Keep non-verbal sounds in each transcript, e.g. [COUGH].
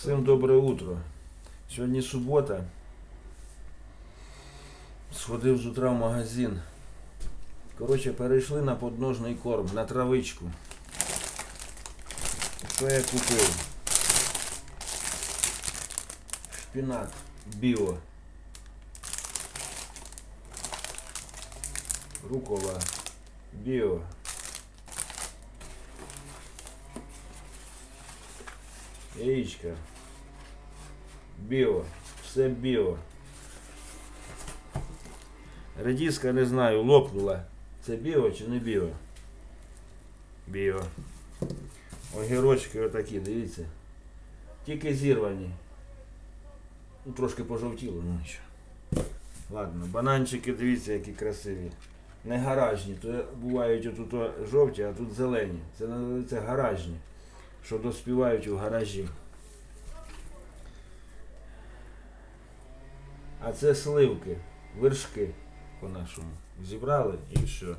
Всім добре утро. Сьогодні субота. Сходив з утра в магазин. Коротше, перейшли на подножний корм, на травичку. Що я купив? Шпінат біо. Рукола біо. Яичко. Біо. Все біо. Редиска, не знаю, лопнула. Це біо чи не біо? Біо. Огірочки отакі, дивіться. Тільки зірвані. Ну, трошки пожовтіло, ну нічого. Ладно, бананчики, дивіться, які красиві. Не гаражні, то бувають отут жовті, а тут зелені. Це називається гаражні що доспівають у гаражі. А це сливки, вершки по-нашому. Зібрали і все.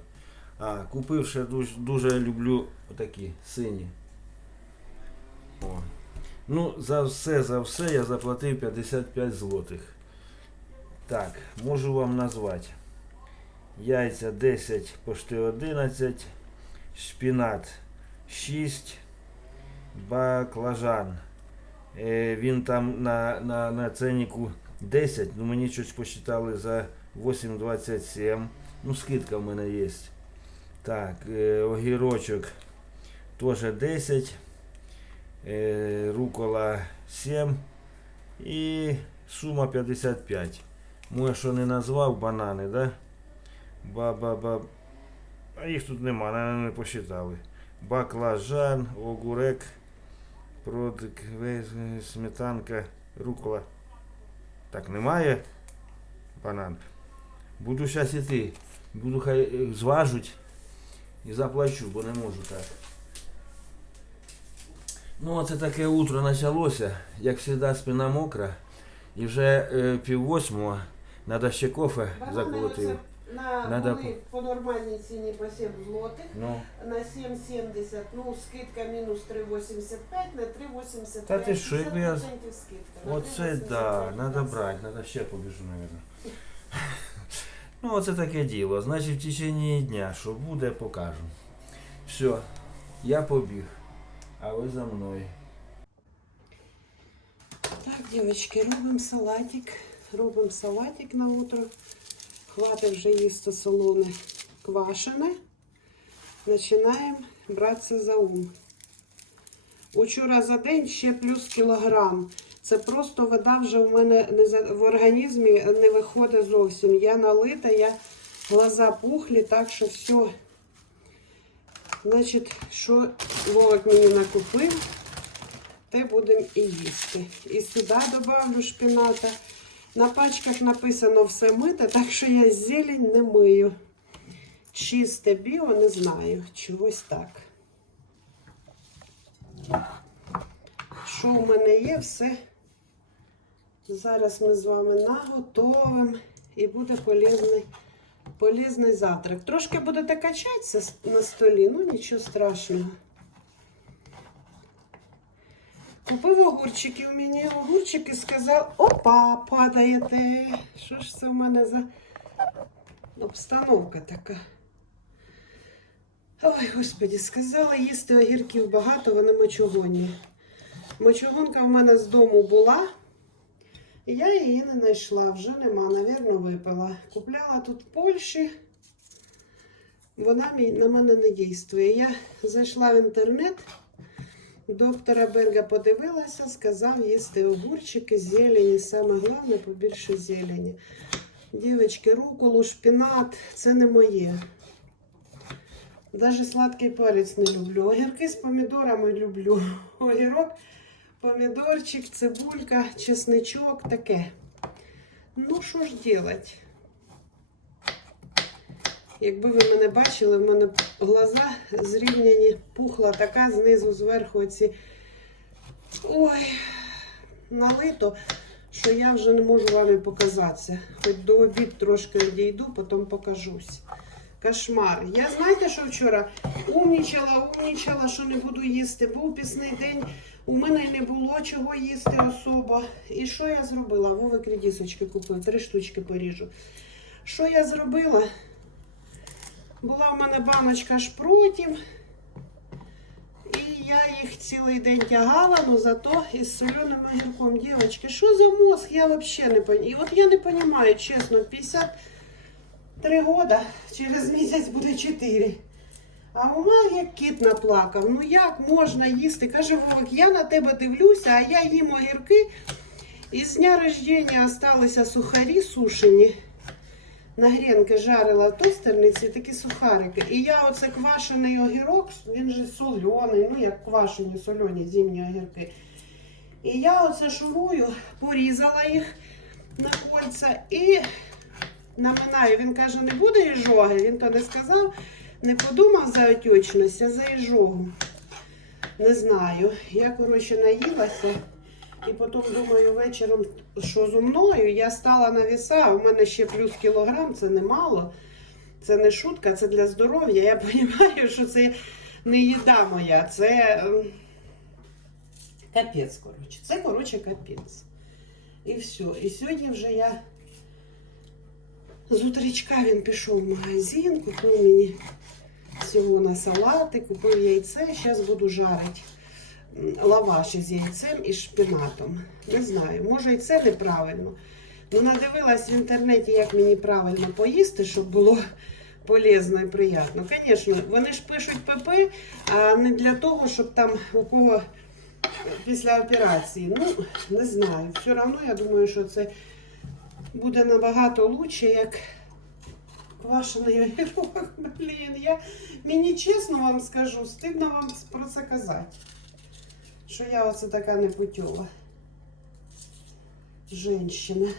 А, купив ще дуже, дуже люблю отакі сині. О. Ну, за все, за все я заплатив 55 злотих. Так, можу вам назвати. Яйця 10 пошти 11, шпінат 6, баклажан. Е, він там на, на, на ценнику 10, ну мені щось посчитали за 8,27. Ну, скидка в мене є. Так, е, огірочок теж 10. Е, рукола 7 і сума 55. Може, що не назвав банани, да? Ба-ба-ба. А їх тут нема, наверное, не посчитали. Баклажан, огурек, продик, сметанка, рукола. Так, немає банан. Буду зараз іти. Буду хай е, зважуть і заплачу, бо не можу так. Ну, оце таке утро почалося. Як завжди, спина мокра. І вже е, пів восьмого. Треба ще кофе заколотив. оце на Надо були по нормальній ціні по 7 злотих, Ну, на 7,70, ну скидка мінус 3,85, на 3,85. Та ти що, якби я- 50% скидка. на Оце 3,85 да, треба красиво. брати, треба ще побіжу, мабуть. [LAUGHS] Ну, оце таке діло. Значить, в течение дня, що буде, покажу. Все, я побіг, а ви за мною. Так, дівчатки, робимо салатик. Робимо салатик на утро. Хватить вже їсти солоне квашене. Починаємо братися за ум. Учора за день ще плюс кілограм. Це просто вода вже в мене не в організмі не виходить зовсім. Я налита, я глаза пухлі, так що все. Значить, що Вовик мені накупив, те будемо і їсти. І сюди додавлю шпіната. На пачках написано все мите, так що я зелень не мию. Чисте біо, не знаю. Чогось так. Що у мене є, все. Зараз ми з вами наготовимо і буде полезний, полезний завтрак. Трошки будете качатися на столі, ну нічого страшного. Купив огурчики у мені. Огурчики сказав, опа, падаєте. Що ж це в мене за обстановка така? Ой, господі, сказала їсти огірків багато, вони мочогонні. Мочогонка в мене з дому була. І я її не знайшла, вже нема, навірно, випила. Купляла тут в Польщі. Вона на мене не дійствує. Я зайшла в інтернет. Доктора Берга подивилася, сказав їсти огурчики, зелені. Саме головне побільше зелені. Дівчатки, руколу, шпінат це не моє. Навіть сладкий перець не люблю. Огірки з помідорами люблю. Огірок, помідорчик, цибулька, чесничок, таке. Ну, що ж делать? Якби ви мене бачили, в мене глаза зрівняні, пухла така знизу, зверху оці. Ой, налито, що я вже не можу вам і показатися. Хоч до обід трошки відійду, потім покажусь. Кошмар. Я знаєте, що вчора умнічала, умнічала, що не буду їсти. Був пісний день, У мене не було чого їсти особо. І що я зробила? Вовик редисочки купив, три штучки поріжу. Що я зробила? Була в мене баночка шпротів. І я їх цілий день тягала, ну зато із соленим огірком. Дівчатки, що за мозг? Я взагалі не розумію. І от я не розумію, чесно, 53 года, через місяць буде 4. А ума як кіт наплакав. Ну як можна їсти? Каже Вовик, я на тебе дивлюся, а я їм огірки. І з дня рождення залишилися сухарі сушені. На грінки жарила в тостерниці такі сухарики. І я оце квашений огірок, він же соляний, ну як квашені солені зимні огірки. І я оце шурую, порізала їх на кольця і наминаю. Він каже, не буде іжоги, він то не сказав, не подумав за отечність, а за іжогу. Не знаю. Я, коротше, наїлася. І потім думаю, вечором, що зо мною, я стала на віса, у мене ще плюс кілограм, це немало. Це не шутка, це для здоров'я. Я [LAUGHS] розумію, що це не їда моя, це ем, капець, коротше. Це, коротше, капець. І все. І сьогодні вже я з утречка він пішов в магазин, купив мені всього на салати, купив яйце, зараз буду жарити лаваш із яйцем і шпинатом. Не знаю, може і це неправильно. Ну, надивилась в інтернеті, як мені правильно поїсти, щоб було полезно і приємно. Звісно, вони ж пишуть ПП, а не для того, щоб там у кого після операції. Ну, не знаю. Все одно я думаю, що це буде набагато краще, як квашений огірок. Блін, я мені чесно вам скажу, стидно вам про це казати. Що я оце така непутьова женщина.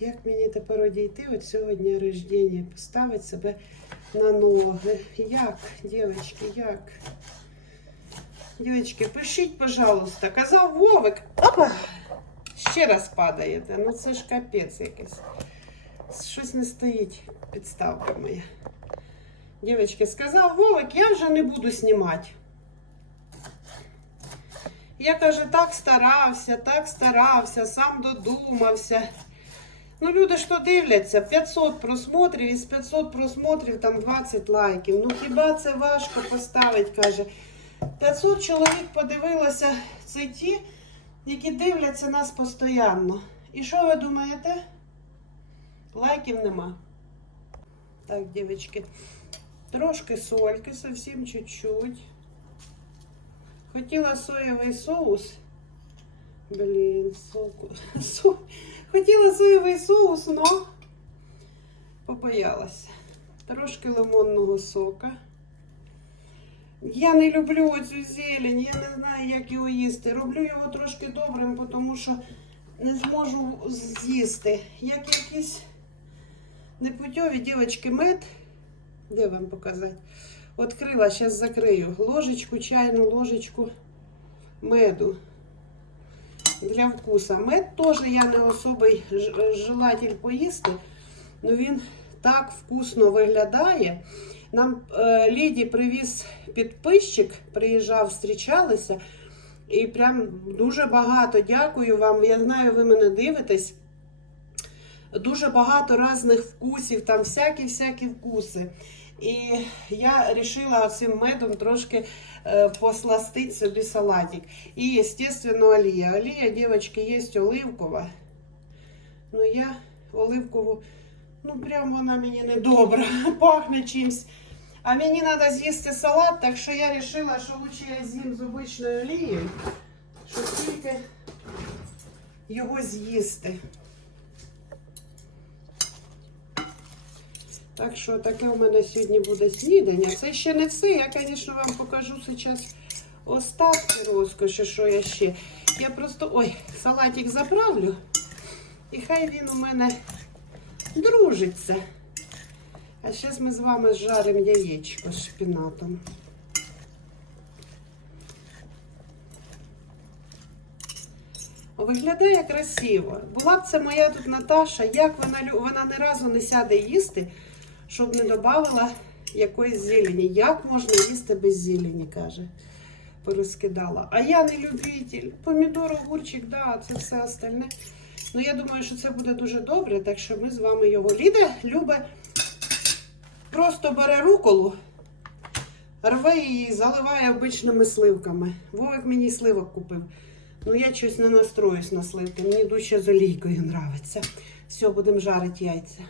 Як мені тепер одійти від цього дня рождення, поставити себе на ноги? Як, дівчатки, як? Дівчатки, пишіть, пожалуйста. Казав Вовик. Опа! Ще раз падаєте. Ну це ж капець якийсь. Щось не стоїть підставка моя. Дівчатки, сказав Вовик, я вже не буду знімати. Я каже, так старався, так старався, сам додумався. Ну, люди що дивляться, 500 просмотрів, із 500 просмотрів там 20 лайків. Ну хіба це важко поставити, каже. 500 чоловік подивилося, це ті, які дивляться нас постійно. І що ви думаєте? Лайків нема. Так, дівчатки, трошки сольки, зовсім чуть-чуть. Хотіла соєвий соус. Блін, соку. [LAUGHS] Со... Хотіла соєвий соус, но побоялася. Трошки лимонного сока. Я не люблю оцю зелень, я не знаю, як його їсти. Роблю його трошки добрим, тому що не зможу з'їсти. Як якісь непутьові дівчатки мед. Де вам показати? Открила, зараз закрию. Ложечку, чайну ложечку меду для вкуса. Мед теж я не особий желатель поїсти, але він так вкусно виглядає. Нам е, Ліді привіз підписчик, приїжджав, зустрічалися. І прям дуже багато дякую вам. Я знаю, ви мене дивитесь. Дуже багато різних вкусів, там всякі-всякі вкуси. І я вирішила цим медом трошки е, посластити собі салатик. І, звісно, олія. Олія, дівчатки, є оливкова. Ну, я оливкову, ну, прям вона мені не добра, [LAUGHS] пахне чимсь. А мені треба з'їсти салат, так що я вирішила, що лучше я з'їм з обичною олією, щоб тільки його з'їсти. Так що таке у мене сьогодні буде снідання. Це ще не все. Я, звісно, вам покажу зараз остатки розкоші, що я ще. Я просто ой, салатик заправлю. І хай він у мене дружиться. А зараз ми з вами зжаримо яєчко з шпінатом. Виглядає красиво. Була б це моя тут Наташа, як вона, вона ні разу не сяде їсти, щоб не додавала якоїсь зелені. Як можна їсти без зелені, каже. Порозкидала. А я не любитель. Помідор, огурчик, да, це все остальне. Ну, я думаю, що це буде дуже добре, так що ми з вами його. Ліда любить просто бере руколу, рве її заливає обичними сливками. Вовик мені сливок купив. Ну, я щось не настроюсь на сливки. Мені дужче з олійкою нравиться. Все, будемо жарити яйця.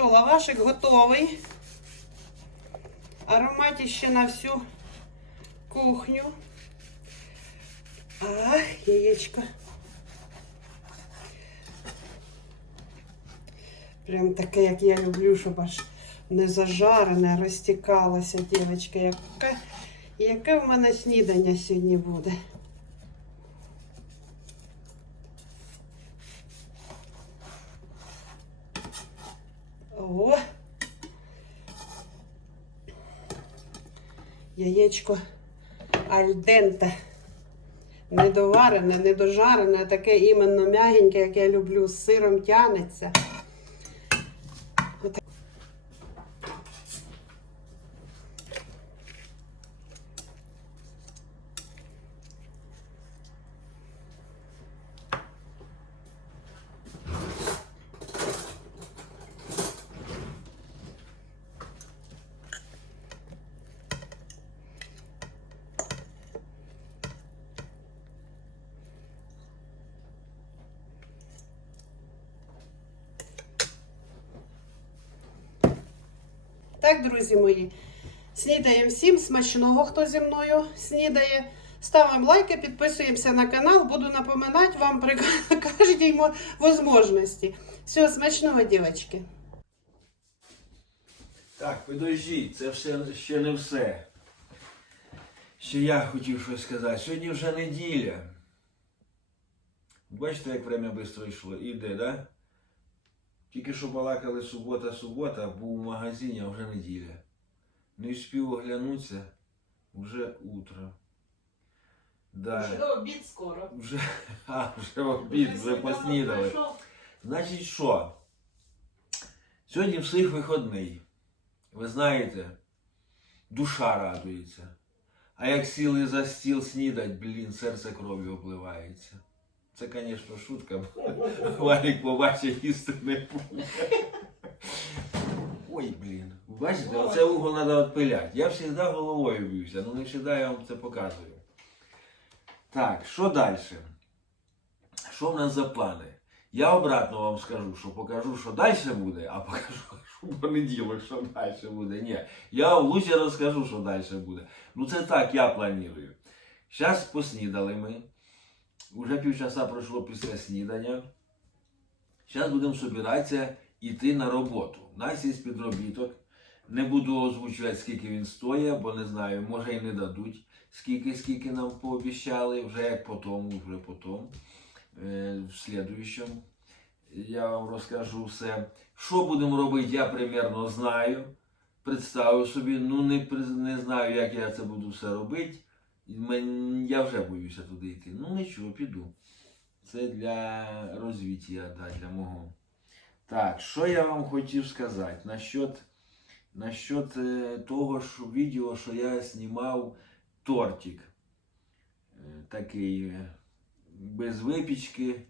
Що, лавашик готовий. Ароматище на всю кухню. Ах, яєчко. Прям таке, як я люблю, щоб аж не зажарене, розтікалося, дівчатка. Яке, яке в мене снідання сьогодні буде? О! Яєчко альденте. Недоварене, недожарене, таке іменно м'ягеньке, як я люблю, з сиром тянеться. Так, друзі мої, снідаємо всім смачного, хто зі мною снідає. Ставимо лайки, підписуємося на канал. Буду напоминати вам при [LAUGHS] кожній мо- возможності. Всього смачного, дівчатки. Так, подождіть, це все ще не все. Ще я хотів щось сказати. Сьогодні вже неділя. Бачите, як время швидко йшло. Іде, да? Тільки що балакали субота, субота, був в магазині, а вже неділя. Не встиг оглянутися, вже утро. Да. обід скоро. Вже, [LAUGHS] а, вже обід, вже поснідали. Значить, що? Сьогодні всіх вихідний. Ви знаєте, душа радується. А як сіли за стіл снідать, блін, серце кров'ю обливається. Це, звісно, шутка. Валік побачить їсти не. Ой, блін. Бачите, оце угол треба відпиляти. Я завжди головою бився, але не завжди я вам це показую. Так, що далі? Що в нас за плани? Я обратно вам скажу, що покажу, що далі буде, а покажу, що в понеділок, що далі буде. Ні, я в Лузі розкажу, що далі буде. Ну це так, я планую. Зараз поснідали ми. Уже півчаса пройшло після снідання. Зараз будемо збиратися йти на роботу. У нас є підробіток. Не буду озвучувати, скільки він стоїть, бо не знаю, може і не дадуть, скільки, скільки нам пообіцяли, вже як потім, вже потім, е, в слідуючому. Я вам розкажу все. Що будемо робити, я примерно знаю. Представив собі, ну не, не знаю, як я це буду все робити. Я вже боюся туди йти. Ну нічого, піду. Це для розвиття, да, для мого. Так, що я вам хотів сказати насчет, насчет е, того що відео, що я знімав тортик. Е, Такий е, без випічки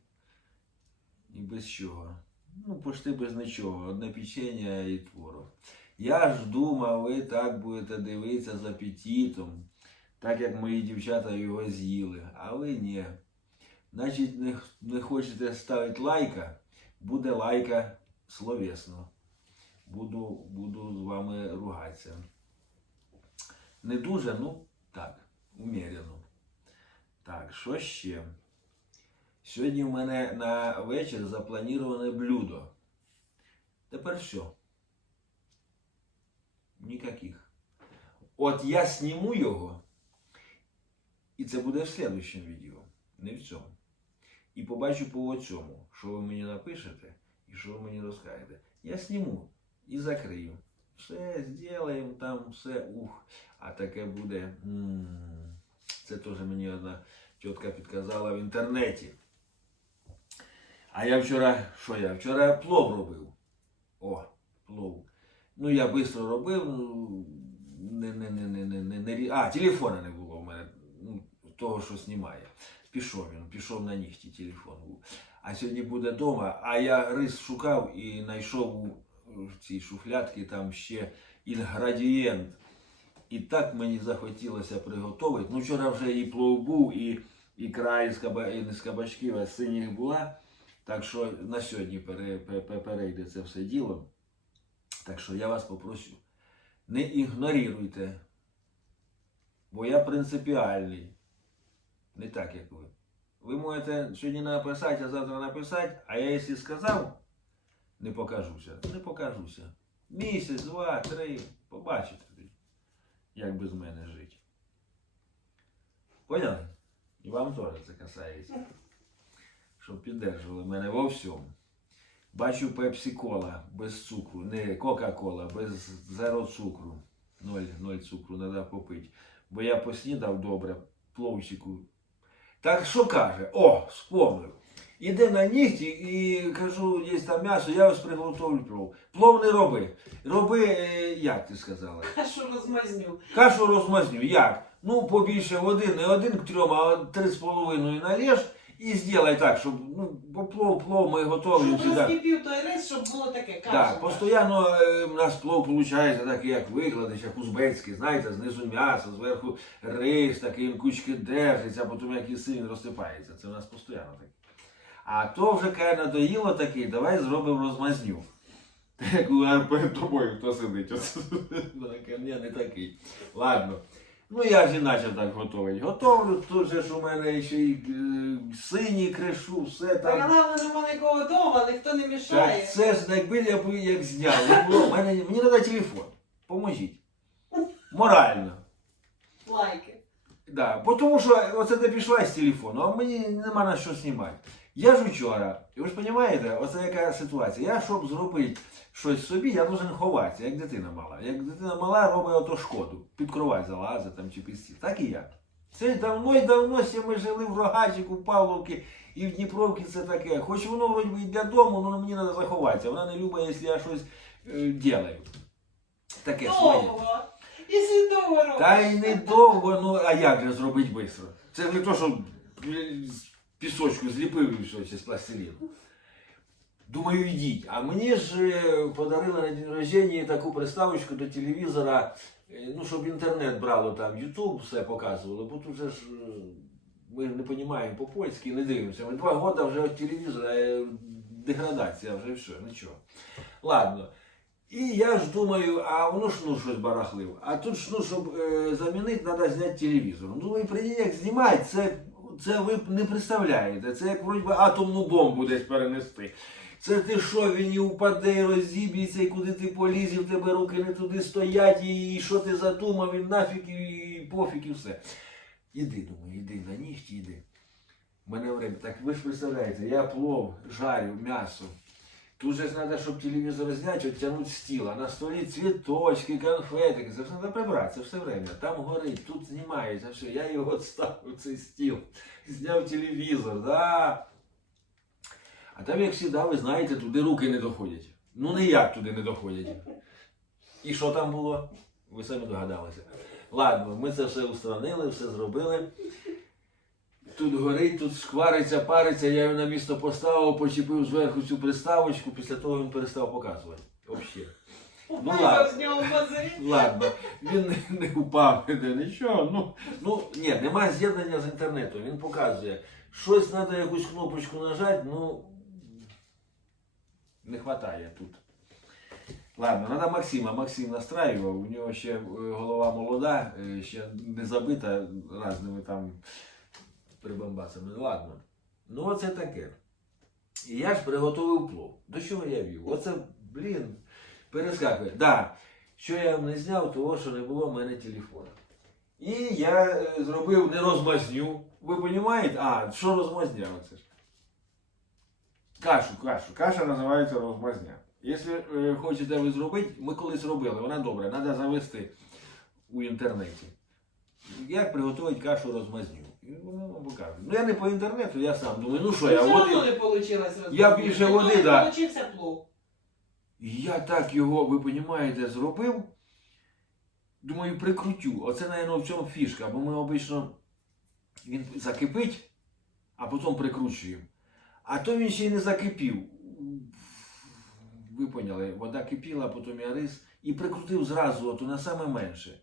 і без чого. Ну, почти без нічого. Одне печення і творог. Я ж думав, ви так будете дивитися з апетитом, так як мої дівчата його з'їли. А ви ні. Значить, не, не хочете ставити лайка, буде лайка словесно. Буду, буду з вами ругатися. Не дуже, ну так, уміряно. Так, що ще? Сьогодні в мене на вечір заплановане блюдо. Тепер що? Ніяких. От я сніму його, і це буде в слідчому відео, не в цьому. І побачу по цьому, що ви мені напишете і що ви мені розкажете. Я сніму і закрию. Все зробимо, там все ух. А таке буде. Це теж мені одна тітка підказала в інтернеті. А я вчора, що я? Вчора плов робив. О, плов. Ну, я швидко робив. ну, Не, не, не, не, не, не, не, а, телефона не було того, що знімає. Пішов він, пішов на нігті, телефон. А сьогодні буде вдома, а я рис шукав і знайшов у в цій шуфлятці там ще інгредієнт. І так мені захотілося приготувати. Ну, вчора вже і плов був, і ікра із кабачків, а синіх була. Так що на сьогодні пере, пе- пе- перейде це все діло. Так що я вас попрошу, не ігноруйте, бо я принципіальний. Не так, як ви. Ви можете сьогодні написати, а завтра написати, а я якщо сказав, не покажуся. Не покажуся. Місяць, два, три, побачите як без мене жити. Поняли? І вам теж це касається. Щоб піддержували мене во всьому. Бачу пепсі кола без цукру, не Кока-Кола, без зеро цукру. Ноль, ноль цукру треба попити. Бо я поснідав добре, пловчику. Так що каже? О, спомнив. Іди на нігті і кажу, є там м'ясо, я ось приготовлю плов. Плов не роби. Роби, е, як ти сказала? Кашу розмазню? Кашу розмазню. Як? Ну, побільше води, не один к трьом, а три з половиною налєш і зробай так, щоб ну, бо плов, плов ми готові Щоб завжди. розкипів той рис, щоб було таке каша. Так, постійно е, у нас плов виходить такий, як викладиш, як узбецький, знаєте, знизу м'ясо, зверху рис, такий він кучки держиться, а потім як їси він розсипається. Це у нас постійно таке. А то вже каже, надоїло такий, давай зробимо розмазню. Так перед тобою хто сидить. [LAUGHS] Каже, ні, не такий. Ладно. Ну я ж і почав так готувати. Готовлю, тут же ж у мене ще й е, сині кришу, все Так, там. головне, нема нікого вдома, ніхто не мішає. Так це ж якби я б як зняв. Не було. Мене, мені треба телефон. Поможіть. Морально. Лайки. Да. Бо тому що оце ти пішла з телефону, а мені нема на що знімати. Я ж вчора, і ви ж розумієте, оце яка ситуація. Я, щоб зробити щось собі, я должен ховатися, як дитина мала. Як дитина мала робить ото шкоду. Під кровать залазить там чи під стіл. Так і я. Це давно і давно ще ми жили в Рогачику, в Павловці і в Дніпровці це таке. Хоч воно вроді би і для дому, але мені треба заховатися. Вона не любить, якщо я щось е, делаю. Таке своє. Якщо довго робиш. Та й не довго, ну а як же зробити швидко? Це не то, що е, пісочку зліпив і все, чи з пластиліну. Думаю, йдіть. А мені ж е, подарили на день рождения таку приставочку до телевізора, е, ну, щоб інтернет брало там, Ютуб все показувало, бо тут же ж е, ми не розуміємо по-польськи, не дивимося. Ми два роки вже від телевізора е, деградація, вже все, нічого. Ладно. І я ж думаю, а воно шнур щось барахлив. А тут шнур, щоб е, замінити, треба зняти телевізор. Ну, Думаю, прийди, як знімати, це, це ви не представляєте. Це як вроді атомну бомбу десь перенести. Це ти що, він і упаде, і розіб'ється, і куди ти полізів, тебе руки не туди стоять, і, що ти задумав, і нафіг, і, пофіг, і все. Іди, думаю, іди на нігті, іди. Мене время. Так ви ж представляєте, я плов, жарю, м'ясо. Тут же треба, щоб телевізор зняти, оттягнути стіл, а на столі цвіточки, конфетики. Це ж треба прибрати, це все время. Там горить, тут знімається, все. Я його відставив, цей стіл. Зняв телевізор, да. А там, як завжди, ви знаєте, туди руки не доходять. Ну ніяк туди не доходять. І що там було? Ви самі догадалися. Ладно, ми це все устранили, все зробили. Тут горить, тут шквариться, париться, я його на місто поставив, почепив зверху цю приставочку, після того він перестав показувати. Взагалі. Ну ладно. Ладно, він не, не упав, не нічого. Ну, ну ні, немає з'єднання з інтернету. Він показує, щось треба якусь кнопочку нажати, ну не вистачає тут. Ладно, треба Максима. Максим настраював, у нього ще е, голова молода, е, ще не забита разними там прибамбасами. Ладно. Ну оце таке. І я ж приготував плов. До чого я вів? Оце, блін, перескакує. Да, що я не зняв, того, що не було в мене телефона. І я е, зробив не розмазню. Ви розумієте? А, що розмазня оце ж? Кашу, кашу. Каша називається розмазня. Якщо е, хочете ви зробити, ми колись робили, вона добра, треба завести у інтернеті. Як приготувати кашу розмазню? І воно. Ну я не по інтернету, я сам думаю, ну що я Все води. одно не вийшло. Я більше води, да. Получився плов. Я так його, ви розумієте, зробив. Думаю, прикрутю. Оце, мабуть, в цьому фішка, бо ми обично він закипить, а потім прикручуємо. А то він ще й не закипів. Ви поняли, вода кипіла, потім я рис і прикрутив зразу ото на саме менше.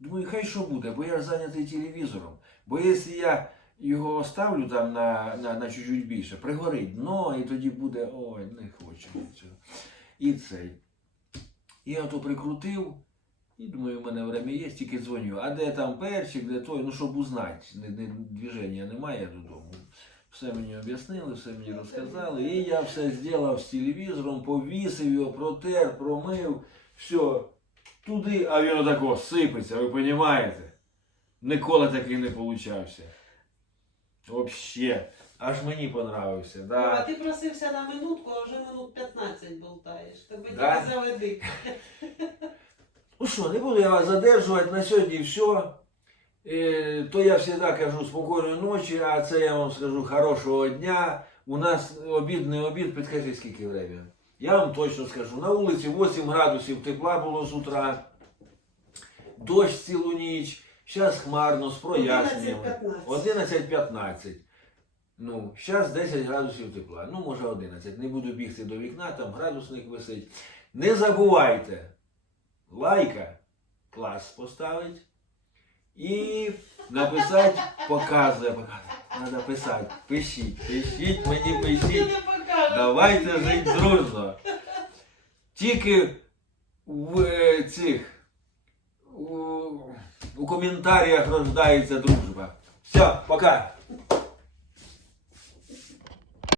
Думаю, хай що буде, бо я ж зайнятий телевізором. Бо якщо я його оставлю там на, на, на чуть-чуть більше, пригорить дно, і тоді буде. Ой, не хочу цього. І цей. Я то прикрутив, і думаю, у мене время є, тільки дзвоню. А де там перчик, де той, ну щоб узнати, не, не, движення немає додому. Все мені об'яснили, все мені розказали. І я все зробив з телевізором, повісив його, протер, промив, все. Туди, а він отако сипеться, ви розумієте? Ніколи такий не получався. Вообще. Аж мені понравився. А ти просився на минутку, а вже минут 15 болтаєш. Тебе Да? тільки заведи. Ну що, не буду я вас задержувати, на сьогодні все. Е, то я завжди кажу спокійної ночі, а це я вам скажу хорошого дня. У нас обід не обід, підкажіть скільки время. Я вам точно скажу. На вулиці 8 градусів тепла було з утра, дощ цілу ніч, зараз хмарно з проясненнями. 11-15. 11-15. Ну, зараз 10 градусів тепла. Ну, може 11. Не буду бігти до вікна, там градусник висить. Не забувайте лайка, клас поставить і написати показує. показує. Треба писати. Пишіть, пишіть, мені пишіть. Давайте жити дружно. Тільки в е, цих у, у коментарях рождається дружба. Все, пока.